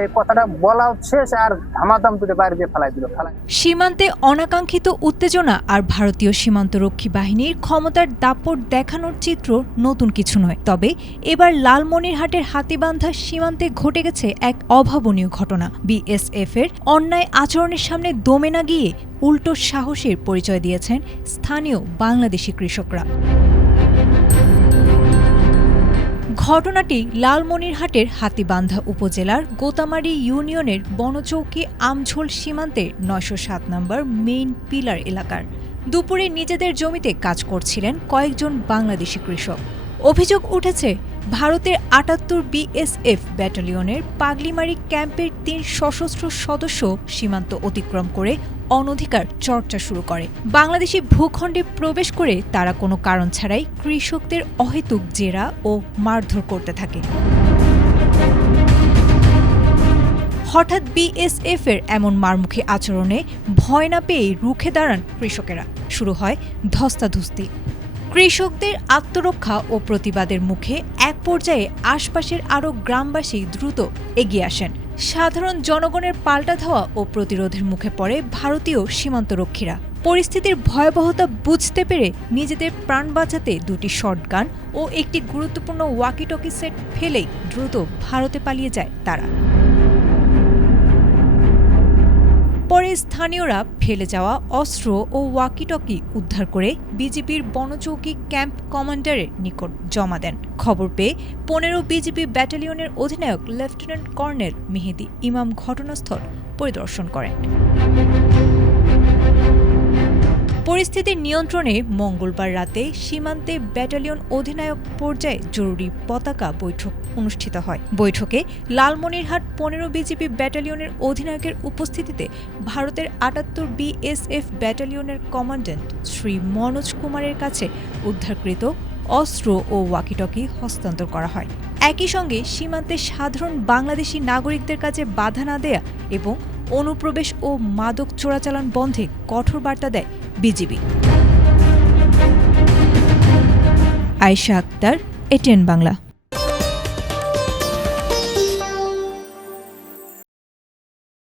এই কথাটা বলা শেষ আর ধামাধাম তুলে বাইরে দিয়ে ফেলাই দিল। সীমান্তে অনাকাঙ্ক্ষিত উত্তেজনা আর ভারতীয় সীমান্তরক্ষী বাহিনীর ক্ষমতার দাপট দেখানোর চিত্র নতুন কিছু নয়। তবে এবার লালমনিরহাটের হাতীবান্ধা সীমান্তে ঘটে গেছে এক অভাবনীয় ঘটনা। বিএসএফ এর অন্যায় আচরণের সামনে দমে না গিয়ে উল্টো সাহসের পরিচয় দিয়েছেন স্থানীয় বাংলাদেশি কৃষকরা। ঘটনাটি লালমনিরহাটের হাতীবান্ধা উপজেলার গোতামারি ইউনিয়নের বনচৌকি আমঝোল সীমান্তের ৯০৭ নম্বর মেইন পিলার এলাকার। দুপুরে নিজেদের জমিতে কাজ করছিলেন কয়েকজন বাংলাদেশি কৃষক। অভিযোগ উঠেছে ভারতের ৭৮ বিএসএফ ব্যাটালিয়নের পাগলিমারি ক্যাম্পের ৩ সশস্ত্র সদস্য সীমান্ত অতিক্রম করে অনধিকার চর্চা শুরু করে। বাংলাদেশি ভূখণ্ডে প্রবেশ করে তারা কোনো কারণ ছাড়াই কৃষকদের অহেতুক জেরা ও মারধর করতে থাকে। হঠাৎ বিএসএফ এর এমন মারমুখী আচরণে ভয় না পেয়েই রুখে দাঁড়ান কৃষকেরা। শুরু হয় ধস্তাধস্তি। কৃষকদের আত্মরক্ষা ও প্রতিবাদের মুখে এক পর্যায়ে আশপাশের আরও গ্রামবাসী দ্রুত এগিয়ে আসেন। সাধারণ জনগণের পাল্টা ধাওয়া ও প্রতিরোধের মুখে পড়ে ভারতীয় সীমান্তরক্ষীরা। পরিস্থিতির ভয়াবহতা বুঝতে পেরে নিজেদের প্রাণ বাঁচাতে ২টি শটগান ও একটি গুরুত্বপূর্ণ ওয়াকিটকি সেট ফেলেই দ্রুত ভারতে পালিয়ে যায় তারা। পরে স্থানীয়রা ফেলে যাওয়া অস্ত্র ও ওয়াকিটকি উদ্ধার করে বিজিবির বনচৌকি ক্যাম্প কমান্ডারের নিকট জমা দেন। খবর পেয়ে ১৫ বিজিবি ব্যাটালিয়নের অধিনায়ক লেফটেন্যান্ট কর্নেল মেহেদী ইমাম ঘটনাস্থল পরিদর্শন করেন। পরিস্থিতির নিয়ন্ত্রণে মঙ্গলবার রাতে সীমান্তে ব্যাটালিয়ন অধিনায়ক পর্যায়ে জরুরি পতাকা বৈঠক অনুষ্ঠিত হয়। বৈঠকে লালমনিরহাট ১৫ বিজিবি ব্যাটালিয়নের অধিনায়কের উপস্থিতিতে ভারতের ৭৮ বিএসএফ ব্যাটালিয়নের কমান্ড্যান্ট শ্রী মনোজ কুমারের কাছে উদ্ধারকৃত অস্ত্র ও ওয়াকিটকি হস্তান্তর করা হয়। একই সঙ্গে সীমান্তে সাধারণ বাংলাদেশি নাগরিকদের কাছে বাধা না দেয়া এবং অনুপ্রবেশ ও মাদক চোরাচালান বন্ধে কঠোর বার্তা দেয় বিজিবি। আয়েশা আক্তার, এটিএন বাংলা।